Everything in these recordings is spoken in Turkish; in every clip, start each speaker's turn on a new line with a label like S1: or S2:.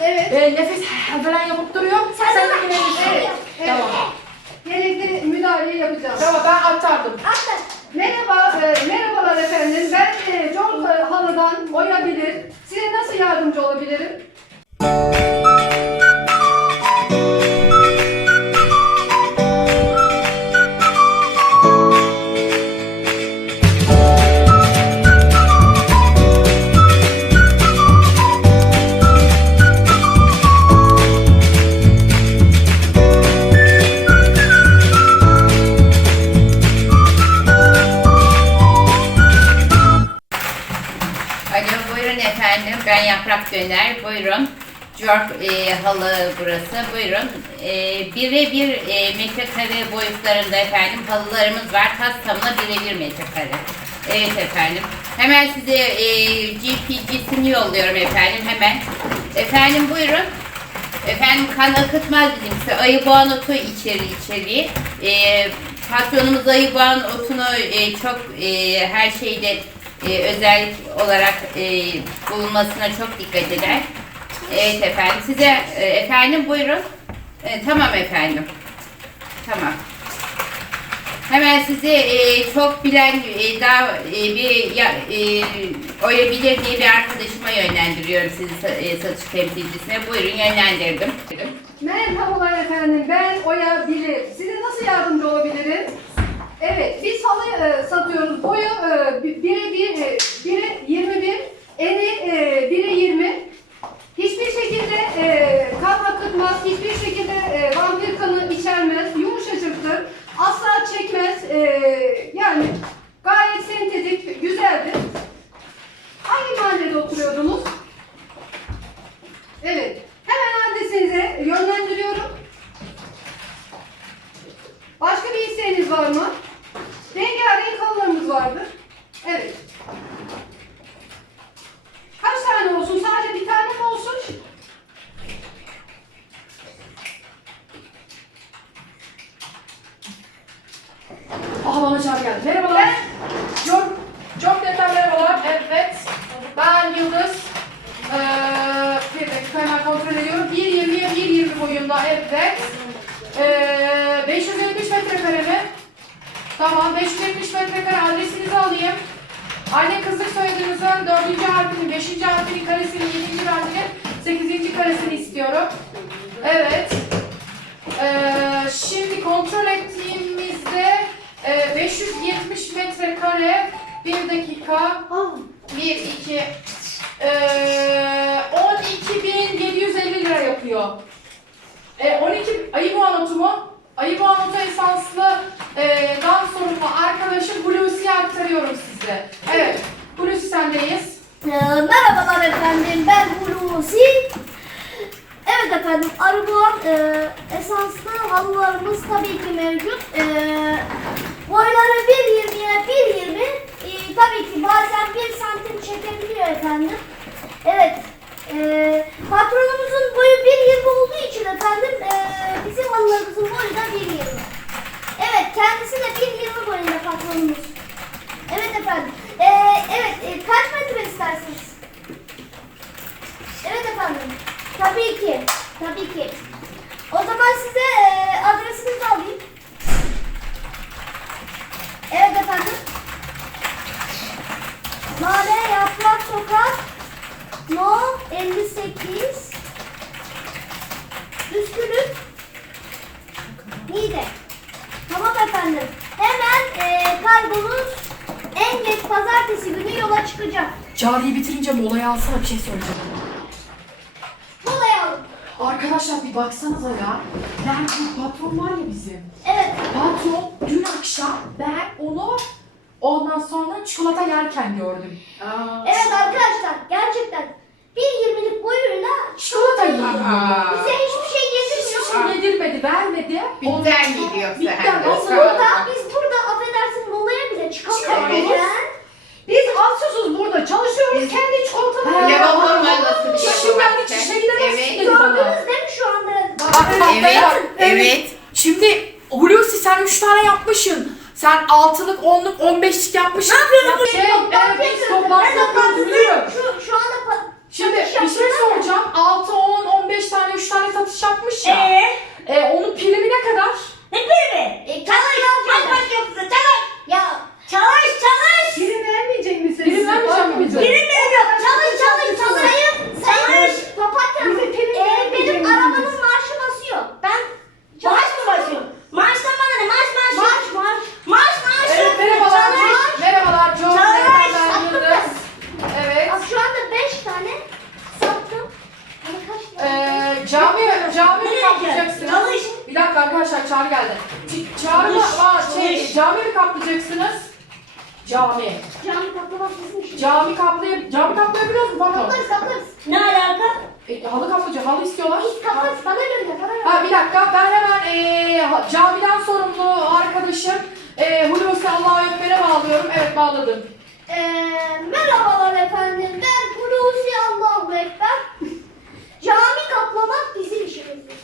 S1: Evet.
S2: e, nefes falan yapıp duruyor. Sen,
S3: Sen
S2: de yine
S1: Evet. evet.
S2: Tamam.
S1: Gerekli müdahaleyi yapacağım.
S2: Tamam ben aktardım.
S3: Atla.
S1: Merhaba, e, merhabalar efendim. Ben e, John e, Halı'dan Oya Bilir. Size nasıl yardımcı olabilirim?
S4: Döner. Buyurun. York e, halı burası. Buyurun. E, birebir e, metrekare boyutlarında efendim halılarımız var. Tas tamına birebir metrekare. Evet efendim. Hemen size e, GPG'sini yolluyorum efendim. Hemen. Efendim buyurun. Efendim kan akıtmaz bizimkisi. Ayı boğan otu içeri içeriği. E, patronumuz ayı boğan otunu e, çok e, her şeyde e, özellik olarak e, bulunmasına çok dikkat eder. Evet efendim. Size e, efendim buyurun. E, tamam efendim. Tamam. Hemen size e, çok bilen e, daha e, bir ya, e, oyabilir diye bir arkadaşıma yönlendiriyorum sizi e, satış temsilcisine. Buyurun yönlendirdim.
S1: Merhabalar efendim. Ben Oya Bilir. Size nasıl yardımcı olabilirim? Evet, biz halı e, satıyoruz. Boyu e, bi- bire bir, e, bire 21, eni e, bire 20. Hiçbir şekilde e, kan akıtmaz, hiçbir şekilde e, vampir kanı içermez, yumuşacıktır, asla çekmez. E, yani gayet sentetik, güzeldir. Hangi mahallede oturuyordunuz? Evet. Hemen adresinize yönlendiriyorum. Başka bir isteğiniz var mı? Rengarenk halılarımız vardır. Evet. Kaç tane olsun? Sadece bir tane mi olsun?
S2: Aha bana çağrı geldi. Merhabalar. Çok, çok detay merhabalar. Evet. Ben Yıldız. Ee, bir dakika hemen kontrol ediyorum. 1.20'ye 1.20 boyunda. Evet. Ee, 570 metrekare mi? Tamam. 570 metrekare adresinizi alayım. Anne kızlık soyadınızın 4. harfinin, 5. harfinin karesinin, 7. harfinin 8. karesini istiyorum. Evet. Ee, şimdi kontrol ettiğimizde e, 570 metrekare bir dakika 1 2 e, 12.750 lira yapıyor. E, 12 ayı boğa notu mu? Ayı boğa notu esanslı e, dan sorumlu arkadaşım Hulusi'ye aktarıyorum size. Evet. Hulusi sendeyiz.
S3: Ee, merhabalar efendim, ben Hulusi. Evet efendim, Arıboğan e, esanslı halılarımız tabii ki mevcut. E, boyları 1.20'ye 1.20. Tabii ki bazen 1 santim çekebiliyor efendim. Evet. E, patronumuzun boyu 1.20 olduğu için efendim e, bizim halılarımızın boyu da 1.20. Evet, kendisi de 1.20 boyunda patronumuz. Evet efendim. Ee, evet, e, kaç metre istersiniz? Evet efendim. Tabii ki. Tabii ki. O zaman size e, adresinizi alayım. Evet efendim. Lale Yaprak Sokak No 58 Üsküdür Niğde Tamam efendim. Hemen e, kargonuz en geç pazartesi günü yola çıkacak.
S2: Çağrı'yı bitirince molaya alsana bir şey söyleyeceğim.
S3: Molaya alın.
S2: Arkadaşlar bir baksanıza ya. Bu patron var ya bizim.
S3: Evet.
S2: Patron dün akşam ben onu ondan sonra çikolata yerken gördüm.
S3: Evet arkadaşlar gerçekten bir yirmilik boyuyla
S2: Çikolata yiyor.
S4: Aa.
S3: bize hiçbir şey
S2: şey yedirmedi, vermedi.
S4: Bitten gidiyor
S2: Bitten.
S4: sen ol.
S3: Burada biz burada affedersin molaya bile çıkamıyoruz.
S4: Evet.
S1: Biz halsızız burada. Çalışıyoruz.
S4: Biz-
S1: Kendi çikolatamızı
S2: Ha.
S4: Ya babam nasıl bir
S2: Çişim ben de
S4: şey
S2: çişe gidemezsin
S4: Evet.
S2: dedi bana.
S3: Gördünüz değil mi şu anda?
S4: Evet, evet.
S2: Şimdi Hulusi sen 3 tane yapmışsın. Sen 6'lık, 10'luk, 15'lik yapmışsın. Ne yapıyorsun
S1: Şey, evet, biz toplantı yapıyoruz. Biliyorum.
S3: Şu, şu anda pa-
S2: Şimdi
S3: Satış
S2: bir şey
S3: yaptılar ya.
S2: soracağım. 6, 10, 15 tane, 3 tane satış yapmış ya.
S5: Eee?
S2: E, onun primi ne kadar?
S5: Ne primi?
S3: E,
S5: Çalış, kaç kaç yoksa çalış.
S3: Ya
S5: Çalış, çalış.
S1: Prim vermeyecek misin?
S2: Prim vermeyeceğim mi bize?
S5: Prim veriyor. Çalış, çalış, çalış.
S3: sayın, sayın
S5: Çalış.
S3: papatya
S1: Bize prim
S3: e,
S1: vermeyecek
S3: benim
S1: misiniz?
S3: arabanın marşı basıyor. Ben
S5: Maaş mı basıyor? Maaştan bana ne? Maaş, maaş.
S3: marş marş.
S5: Maaş, maaş.
S2: Evet, merhabalar.
S5: Çalış.
S2: Merhabalar. Çok
S5: Çalış.
S2: merhabalar.
S3: Sattım
S2: Yıldız. Evet.
S3: Bak şu anda 5 tane sattım. Hani kaç tane?
S2: Ee, cami, cami mi
S5: Nereye
S2: kaplayacaksınız?
S5: Çalış.
S2: Bir dakika arkadaşlar çağrı geldi. Ç- çağrı mı?
S5: Çalış,
S2: Aa, şey,
S5: çalış.
S2: cami mi kaplayacaksınız? Cami.
S3: Cami kaplamak bizim işimiz.
S2: Cami kaplayıp cami kaplayabiliyoruz mu? Pardon.
S3: Kaplarız kaplarız.
S5: Ne alaka?
S2: E, halı kaplayacak. Halı istiyorlar.
S3: Biz kaplarız. Bana göre bana göre.
S2: Ha bir dakika ben hemen e, ha- camiden sorumlu arkadaşım e, Hulusi Allah'a Ekber'e bağlıyorum. Evet bağladım.
S3: Ee, merhabalar efendim. Ben Hulusi Allahu Ekber. Cami kaplamak bizim işimizdir.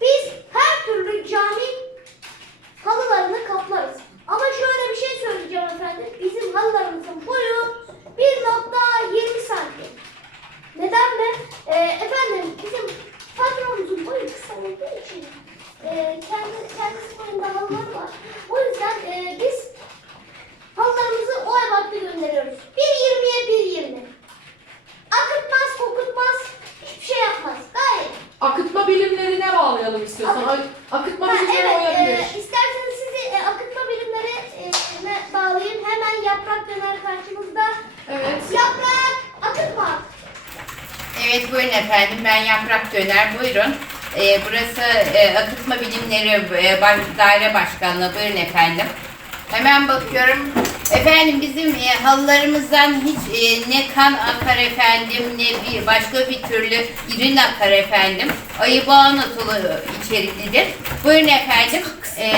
S3: Biz her türlü cami halılarını kaplarız. Ama şöyle bir şey söyleyeceğim efendim. Bizim halılarımızın boyu 1.20 santim. Neden mi? Ee, efendim bizim patronumuzun boyu kısa olduğu için e, kendi, kendisi boyunda halıları var. O yüzden e, biz Halılarımızı o ebatta gönderiyoruz. 1.20'ye 1.20. Akıtmaz, kokutmaz, hiçbir şey yapmaz. Gayet.
S2: Akıtma bilimlerine bağlayalım istiyorsan.
S3: Akıt-
S2: Ay- Akıtma
S3: Ha,
S2: bilimleri
S3: evet,
S2: olabilir.
S3: e, isterseniz sizi e, akıtma bilimleri e, ne bağlayayım. Hemen yaprak döner karşımızda.
S2: Evet.
S3: Yaprak, akıtma.
S4: Evet buyurun efendim ben Yaprak Döner buyurun. Ee, burası e, Akıtma Bilimleri e, Baş- Daire Başkanlığı buyurun efendim. Hemen bakıyorum. Efendim bizim e, halılarımızdan hiç e, ne kan akar efendim ne bir başka bir türlü irin akar efendim. Ayı bağ notulu içeriklidir. Buyurun efendim. E,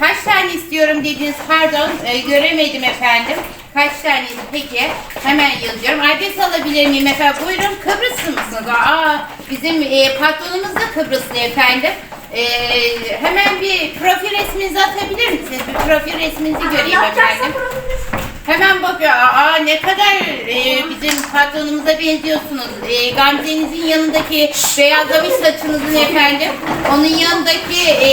S4: kaç tane istiyorum dediniz pardon e, göremedim efendim. Kaç taneydi peki? Hemen yazıyorum. Adres alabilir miyim efendim? Buyurun Kıbrıslı mısınız? Aa, bizim e, patronumuz da Kıbrıslı efendim. E, hemen bir profil resminizi atabilir misiniz? Bir profil resminizi göreyim efendim. Hemen bakıyor. Aa ne kadar e, bizim patronumuza benziyorsunuz. E, Gamze'nizin yanındaki beyazlamış saçınızın efendim. Onun yanındaki e,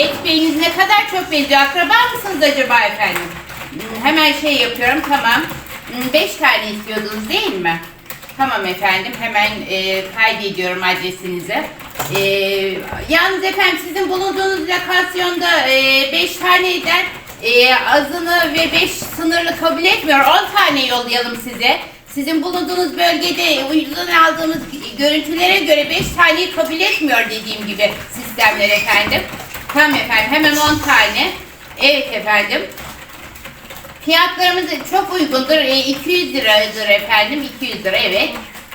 S4: et beyiniz ne kadar çok benziyor. Akraba mısınız acaba efendim? Hmm, Hemen şey yapıyorum tamam. Hmm, Beş tane istiyordunuz değil mi? Tamam efendim hemen e, kaydediyorum adresinizi. E, yalnız efendim sizin bulunduğunuz lokasyonda 5 tane eder. E, azını ve 5 sınırlı kabul etmiyor. 10 tane yollayalım size. Sizin bulunduğunuz bölgede uydudan aldığımız görüntülere göre 5 taneyi kabul etmiyor dediğim gibi sistemler efendim. Tamam efendim hemen 10 tane. Evet efendim. Fiyatlarımız çok uygundur. E, 200 liradır efendim. 200 lira evet.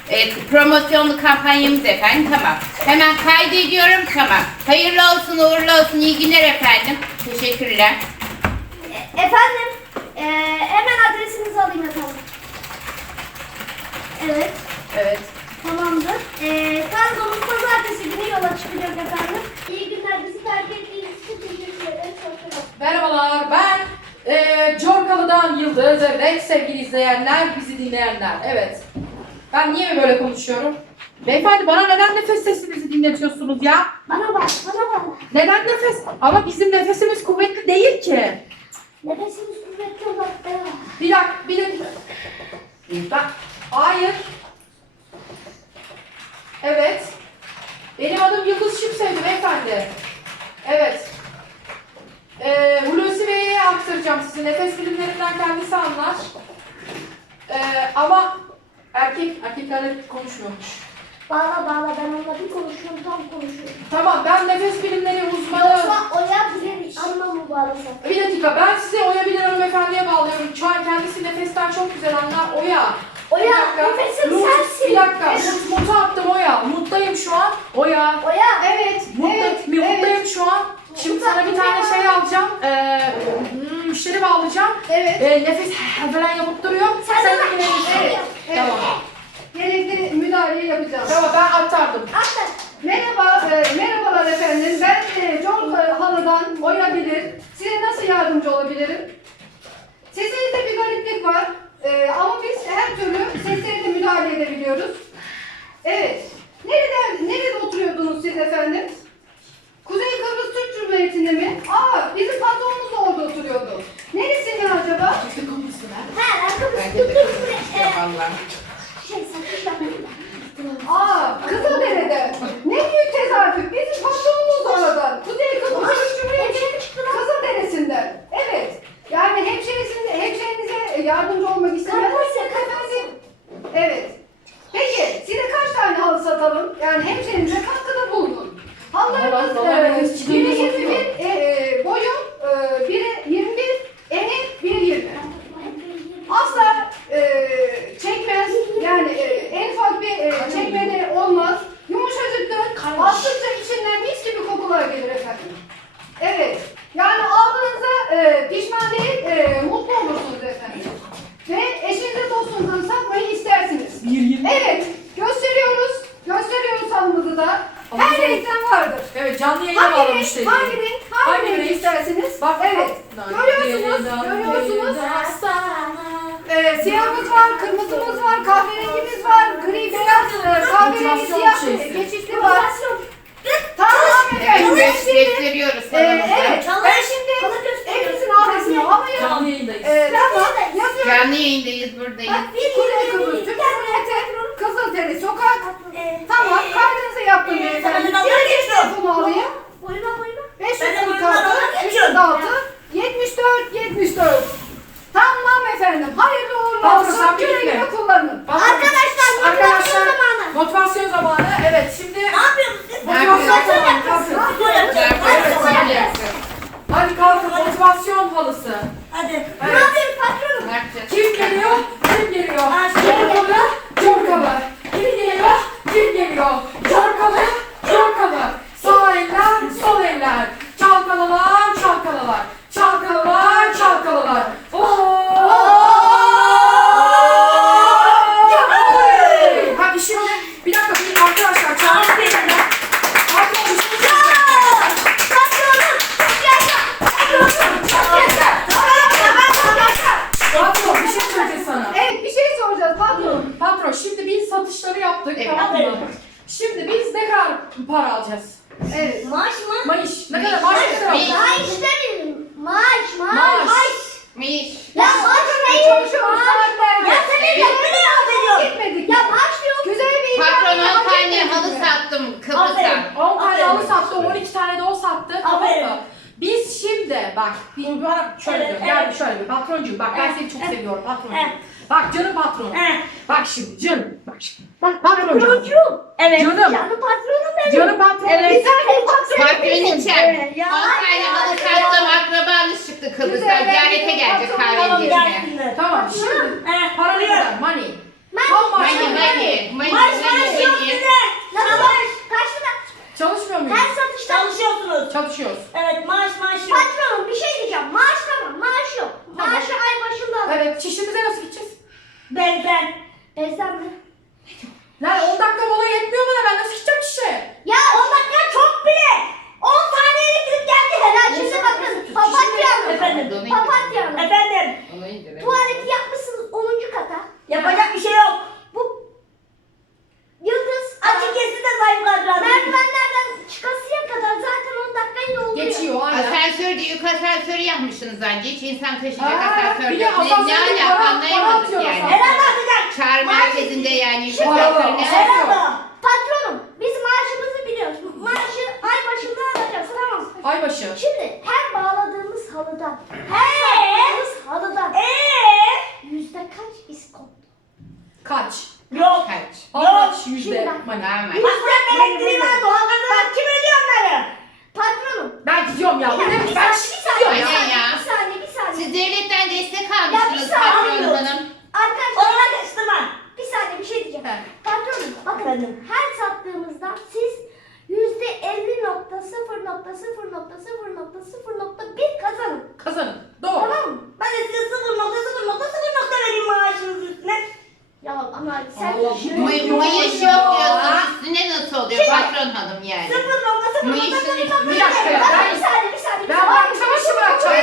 S4: E, promosyonlu kampanyamız efendim. Tamam. Hemen kaydediyorum. Tamam. Hayırlı olsun, uğurlu olsun. İyi günler efendim. Teşekkürler.
S3: E, efendim, e, hemen adresinizi alayım efendim. Evet.
S2: Evet.
S3: Tamamdır. Ee, kargomuz pazartesi günü yola çıkacak efendim. İyi günler. Bizi terk ettiğiniz için teşekkür ederiz. Hoşçakalın.
S2: Merhabalar ben e, Corkalı'dan Yıldız. Evet sevgili izleyenler, bizi dinleyenler. Evet. Ben niye böyle konuşuyorum? Beyefendi bana neden nefes sesinizi dinletiyorsunuz ya?
S3: Bana bak, bana bak.
S2: Neden nefes? Ama bizim nefesimiz kuvvetli değil ki.
S3: Nefesimiz kuvvetli olarak devam.
S2: Bir dakika, bir dakika. Ben, hayır. Evet. Benim adım Yıldız Şimsevdi beyefendi. Evet. Ee, Hulusi Bey'e aktaracağım sizi. Nefes bilimlerinden kendisi anlar. Ee, ama erkek, erkeklerle konuşmuyormuş.
S3: Bağla bağla ben onunla bir konuşuyorum tam konuşuyorum.
S2: Tamam ben nefes bilimleri uzmanı.
S3: Yoksa Oya bilir anma mı bağlasak?
S2: Bir dakika ben sizi Oya Bilir hanımefendiye bağlıyorum. Şu an kendisi nefesten çok güzel anlar. Oya.
S3: Oya, nefesim
S2: Mut-
S3: sensin.
S2: Bir dakika. Mut, mutu attım Oya. Muttayım şu an. Oya.
S3: Oya.
S1: Evet,
S2: Mutta,
S1: evet, evet.
S2: şu an. Şimdi sana bir tane şey alacağım. Ee, hmm, müşteri bağlayacağım.
S1: Evet.
S2: Ee, nefes falan yapıp duruyor.
S3: Sen de bak.
S2: yine
S3: Evet.
S1: Evet.
S2: Tamam.
S1: Gerekli müdahaleyi yapacağız.
S2: Tamam ben aktardım.
S3: Atla.
S1: Merhaba, e, merhabalar efendim. Ben e, John e, Halı'dan Oya Bilir. Size nasıl yardımcı olabilirim? Sesinizde bir gariplik var. E, ama biz her türlü seslere de müdahale edebiliyoruz. Evet. Nerede, nerede oturuyordunuz siz efendim? Kuzey Kıbrıs Türk Cumhuriyeti'nde mi? Aa, bizim patronumuz orada oturuyordu. Neresinde acaba?
S2: İşte kapısı ver.
S3: Ha, ayakkabı
S4: Bence de
S3: sıkıntı
S4: kızım istiyor valla.
S3: Şey, sakın bakmayın.
S1: Aa, Kızıldere'de. Ne büyük tesadüf. Bizim patronumuz orada. Kuzey Kıbrıs Türk Cumhuriyeti Kızılderesi'nden. Evet. Yani hemşerisinde, hemşerinize yardımcı olmak istemezsek efendim. Evet. Peki, size kaç tane halı satalım? Yani hemşerinize katkıda bulunun. Halılarımız
S2: Allah Allah,
S1: e,
S2: biz çıkınca
S1: biri 21,
S2: bakıyor.
S1: e, e, boyu e, biri 21, eni 1.20. Asla e, çekmez. Yani e, en ufak bir e, çekmede olmaz. Yumuşacıktır. Bastıkça içinden mis gibi kokular gelir efendim. Evet. Yani aldığınızda e, pişman değil, e, mutlu olursunuz efendim. Ve eşinize dostunuza satmayı istersiniz.
S2: Bir yirmi.
S1: Evet. Gösteriyoruz. Gösteriyoruz halımızı da. Her
S2: Ama-
S1: renkten vardır.
S2: Evet canlı yayına
S1: Hangi
S2: bağlamış
S1: renk,
S2: dedi.
S1: hangi renk, hangi
S2: Hangi
S1: renk
S2: renk?
S1: isterseniz.
S2: Bak
S1: evet.
S2: bak.
S1: Görüyorsunuz, görüyorsunuz. Ee, siyahımız var, kırmızımız var, kahverengimiz var, gri, beyaz, e, kahverengi,
S2: Motivasyon
S1: siyah
S2: şeysi.
S1: geçişli var. Tamam efendim. Ben
S4: Evet,
S1: şimdi,
S4: gösteriyoruz
S1: e,
S4: salonumuzu.
S1: evet, ben şimdi hepsinin adresini alayım.
S2: Canlı yayındayız.
S1: E, tamam, yazıyorum.
S4: Canlı yayındayız buradayız.
S1: Kuzey Kıbrıs Türk Cumhuriyeti, Kızılderili Sokak. Tamam, kaydınızı yaptım beyefendi.
S5: ben de
S1: Bir
S5: geçiyorum.
S1: telefonu alayım.
S3: Boyuma boyuma.
S1: 546, 306, 74, 74. Tamam efendim. Hayırlı uğurlu
S2: Patron,
S1: olsun.
S2: sen
S1: Güle
S2: birlikte.
S1: güle kullanın.
S3: Arkadaşlar, motivasyon
S2: Arkadaşlar
S3: zamanı.
S2: motivasyon zamanı. Evet şimdi
S5: Ne yapıyorsunuz siz?
S2: motivasyon zamanı.
S3: yapıyorsun?
S2: Kalkın.
S4: Evet, sen yapsın.
S2: Hadi kalkın motivasyon halısı.
S5: Hadi.
S3: Ne
S2: Evet.
S3: yapayım patronum?
S4: Ne yapacağız?
S2: Kim geliyor? Kim geliyor?
S5: Ben
S2: Yorkalı, Yorkalı. Kim geliyor? Kim geliyor? Yorkalı, Yorkalı. Sağ eller, sol eller. Çalkalalar, çalkalalar. Çalkalalar, çalkalalar. Oo! Hadi şimdi bir dakika bir arkadaşlar çağırın. Patron bir şey
S3: Patronum, çok yaşa. Patronum, çok yaşa.
S2: Patron bir şey söyleyeceğiz sana.
S1: Evet bir şey soracağız patron.
S2: Patron şimdi biz satışları yaptık
S4: Evet.
S2: tamam mı? Şimdi biz ne kadar para alacağız?
S1: Evet.
S3: Maaş mı?
S2: Mayış. Ne kadar maaş ne kadar
S4: Mayış.
S2: alacağız?
S3: Maaş demedim. Maaş, maaş.
S2: Maaş.
S4: Miş.
S3: Ya maaş değil.
S1: Çalışıyoruz
S3: Maaş.
S1: saatlerce.
S3: Ya senin yapını yapıyor.
S1: Gitmedik.
S3: Ya maaş yok.
S1: Güzel bir
S4: Patron
S1: ilan
S4: 10
S1: hak
S4: tane
S1: etmedik
S4: halı
S1: mi?
S4: sattım Kıbrıs'a.
S5: Aferin.
S2: 10 tane
S5: Aferin.
S2: halı sattı, 12 tane de o sattı. Tamam
S5: Aferin.
S2: mı? Biz şimdi bak, bir bana şöyle
S5: Evet,
S2: diyorum, gel
S5: evet.
S2: şöyle bir patroncuğum bak ben seni çok
S5: evet.
S2: seviyorum patroncuğum.
S5: Evet.
S2: Bak canım patronum.
S5: He.
S2: Bak şimdi canım, bak şimdi. Bak patroncuğum.
S3: Patronum.
S5: Evet.
S2: Canım,
S3: Canım patronum benim.
S2: canım patronum.
S5: Evet.
S3: Bir tane patronum
S4: Patron
S3: benim.
S4: içer.
S3: Evet, ya.
S4: 10 tane halı sattım akrabanız çıktı Kıbrıs'tan.
S1: Güzel,
S4: Ziyarete gelecek
S1: patron
S4: kahve
S1: alalım,
S4: içmeye.
S5: Gelsinler.
S2: Tamam şimdi
S5: He.
S2: para ne
S5: buyur.
S2: kadar? Money.
S3: Ben-
S2: How much?
S4: Money money. Money
S5: Maaş
S4: money
S5: maaş yok
S4: money.
S5: size.
S3: Nasıl maaş? Kaç lira?
S2: Çalışmıyor muyuz?
S3: Her satışta.
S5: Çalışıyorsunuz.
S2: Çalışıyoruz.
S5: Evet maaş maaş yok.
S3: Patronum bir şey diyeceğim. Maaş tamam. Maaş yok.
S2: Tamam.
S3: Maaşı ay başında alın.
S2: Evet, çişimize nasıl gideceğiz?
S5: Ben ben.
S3: Bezden mi?
S2: Yani 10 dakika mola yetmiyor bana ben nasıl gideceğim çişe?
S3: Ya 10 dakika çok bile. 10 saniye elektrik geldi helal. Şimdi bakın. Papatya hanım.
S5: Efendim.
S3: Papatya hanım.
S5: Efendim.
S4: Onu indir.
S3: Tuvaleti yapmışsınız 10. kata.
S5: Yapacak bir şey yok.
S3: Bu Yıldız
S5: Açık kesti de zayıf kadran.
S3: merdivenlerden çıkasıya kadar zaten 10 dakikayı dolduruyor.
S2: Geçiyor aynen.
S4: Asansör de yük asansörü yapmışsınız anca. Hiç insan taşıyacak
S2: Aa,
S4: asansör
S2: bir de
S4: yok. Ne, ne
S2: asansörde
S4: alaka anlayamadık yani.
S5: Herhalde atacak.
S4: Çağrı merkezinde yani ne
S2: Asansör.
S4: alaka?
S5: Herhalde.
S3: Patronum biz maaşımızı biliyoruz. Maaşı ay başında alacağız tamam mı?
S2: Aybaşı.
S3: Şimdi her bağladığımız halıdan, her bağladığımız halıdan
S5: Eee?
S3: yüzde kaç iskop?
S2: Kaç?
S5: Yok.
S4: Kaç?
S2: Kaç
S3: Şimdi
S2: yüzde? Money.
S4: Tamam.
S5: Bak sen elektriği var doğalgazı var. Kim ödüyor onları?
S3: Patronum.
S2: Ben gidiyorum ya. Bu ne? Ben
S3: saniye, bir saniye,
S4: Aynen
S3: bir saniye,
S4: ya.
S3: bir saniye, bir saniye.
S4: Siz devletten
S3: Ya bir saniye.
S4: patron hanım.
S3: Arkadaşlar
S5: Ona karıştırma.
S3: bir saniye bir şey diyeceğim.
S2: He.
S3: Patronum bakın
S5: Efendim?
S3: her sattığımızda siz yüzde elli nokta sıfır nokta sıfır nokta sıfır nokta sıfır nokta bir kazanın.
S2: Kazanın. Doğru.
S3: Tamam mı?
S5: Ben de size sıfır nokta sıfır nokta sıfır nokta vereyim maaşınız üstüne.
S3: Ya ama sen
S2: Allah
S4: May-
S2: Yok
S4: Mayış
S2: ya.
S4: yok diyorsun. Üstüne nasıl oluyor patron hanım yani?
S5: Sıfır nokta sıfır nokta sıfır nokta
S2: Bir dakika ya.
S3: Bakın
S2: Ben,
S3: bir saniye bir saniye. bir
S2: ben
S3: saniye.
S2: çamaşır bırakacağım.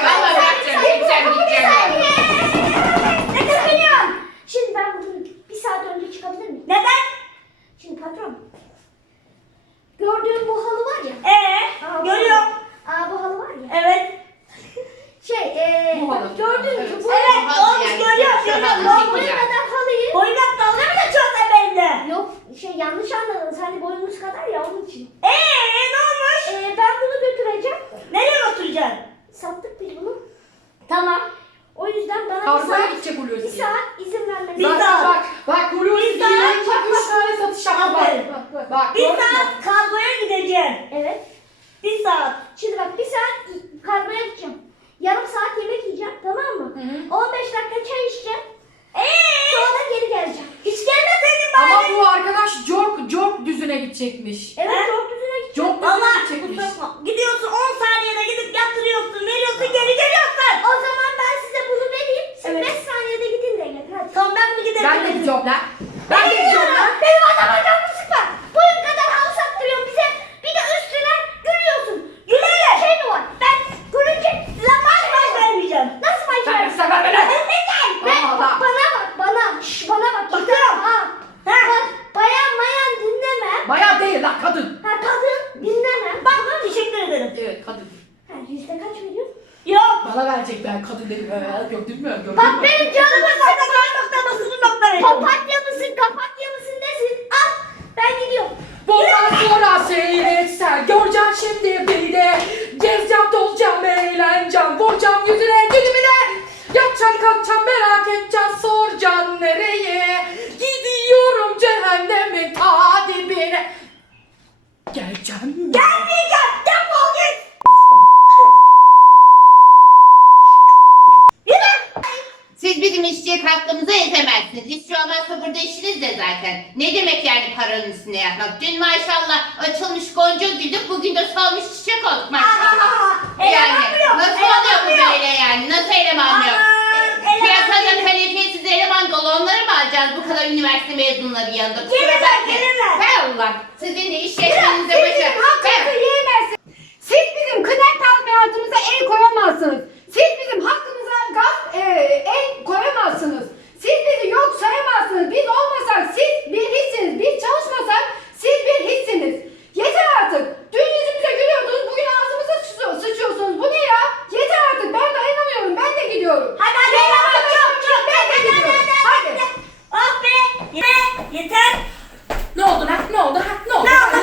S4: Gideceğim gideceğim yani.
S3: Ne kazanıyorum? Şimdi ben bugün bir saat önce çıkabilir miyim?
S5: Neden?
S3: Şimdi patron yanlış anladın. Sen de boyumuz kadar ya onun için.
S5: Eee ne olmuş?
S3: Ee, ben bunu götüreceğim.
S5: Nereye götüreceksin?
S3: Sattık biz bunu.
S5: Tamam.
S3: O yüzden bana bir
S2: Kargoya
S3: saat, bir
S2: Hulusi.
S3: saat izin vermeniz
S5: Bir
S2: Bak
S5: saat.
S2: bak bak Hulusi
S5: Bir saat.
S2: bir iki üç tane satış yaptı bak.
S5: Aferin.
S2: Bak, Bak
S5: Bir
S2: gördün mü?
S5: saat kargoya gideceğim.
S3: Evet.
S5: Bir saat.
S3: Şimdi bak bir saat kargoya gideceğim. Yarım saat yemek yiyeceğim tamam mı?
S2: Hı hı.
S3: 15 dakika çay içeceğim.
S5: Eee?
S3: Sonra geri geleceğim.
S5: Hiç gelmeseydin
S2: Ama
S5: bari.
S2: bu arkadaş Jork Jork düzüne gidecekmiş.
S3: Evet
S5: He?
S3: çok düzene gideceğim.
S2: Jork düzüne
S5: Valla
S2: gidecekmiş.
S5: Gidiyorsun 10 saniyede gidip yatırıyorsun, veriyorsun, geri geliyorsun.
S3: O zaman ben size bunu vereyim. Siz
S5: Evet.
S3: 5 saniyede gidin de gelin hadi.
S5: Tamam ben mi giderim?
S2: Ben de gidiyorum lan. Ben de gidiyorum lan.
S3: Benim adama canımı sıkma. Boyun kadar halı sattırıyorsun bize. Bir de üstüne gülüyorsun. Gülerek. Şey mi var? Ben görünce lan
S5: Baş baş vermeyeceğim.
S3: Nasıl baş
S2: Ben
S3: versin?
S2: size vermem.
S3: Neden? Ben,
S2: Allah.
S3: bana bak bana. Şş, bana bak.
S5: Bakıyorum.
S3: Ha.
S5: Ha.
S3: Bak bayan mayan dinleme.
S2: Bayağı değil lan kadın.
S3: Ha kadın dinleme.
S5: Bak teşekkür ederim.
S2: Evet kadın.
S3: Ha, yüzde kaç veriyor?
S5: Yok.
S2: Bana verecek ben kadın dedim. Ee, Yok değil mi? Gördün
S3: Bak
S2: mü?
S3: benim canımı
S5: Nokta
S3: sıkma.
S5: nokta basılı nokta veriyorum.
S3: Papatya mısın, kapatya mısın nesin? Al. Ben gidiyorum.
S2: Bundan sonra seyretsen Göreceksin şimdi bir de Gezeceğim dolacağım eğleneceğim Vuracağım yüzüne düdümüne Yatacağım kalkacağım merak edeceğim Soracaksın nereye Gidiyorum cehennemin ta dibine Geleceğim
S5: Gelmeyeceğim. Defol git. Yürü.
S4: Siz bizim işçiye hakkımızı ezemezsiniz. İşçi olmazsa burada işiniz de zaten. Ne demek yani paranın üstüne yatmak? Dün maşallah açılmış gonca güldük, bugün de solmuş çiçek olduk maşallah.
S5: Aa,
S4: yani nasıl
S5: eleman
S4: oluyor bu böyle yani? Nasıl eleman yok?
S5: Aman,
S4: Piyasada kalifiyesiz eleman dolu onları mı alacağız bu kadar üniversite mezunları yanında? Kusura bakmayın.
S5: gelirler.
S4: Hay Allah. Sizin de iş yerlerinize başa.
S1: Hakkınızı yiyemezsiniz. Siz bizim kıdem tazminatımıza el koyamazsınız. Siz bizim hakkımıza gasp e, el koyamazsınız. Siz bizi yok sayamazsınız. Biz olmasak siz bir hissiniz. Biz çalışmasak siz bir hissiniz. Yeter artık. Dün yüzümüze gülüyordunuz. Bugün ağzımıza sıçı- sıçıyorsunuz. Bu ne ya? Yeter artık. Ben dayanamıyorum. Ben de gidiyorum.
S5: Hadi hadi
S1: Benim
S5: hadi çok çok
S1: Ben de
S5: hadi hadi
S1: gidiyorum.
S5: hadi
S1: Hadi.
S5: hadi. Oh be. Yeter. Yeter.
S2: Ne oldu lan? Ne oldu? Ha, ne oldu?
S5: Ne oldu?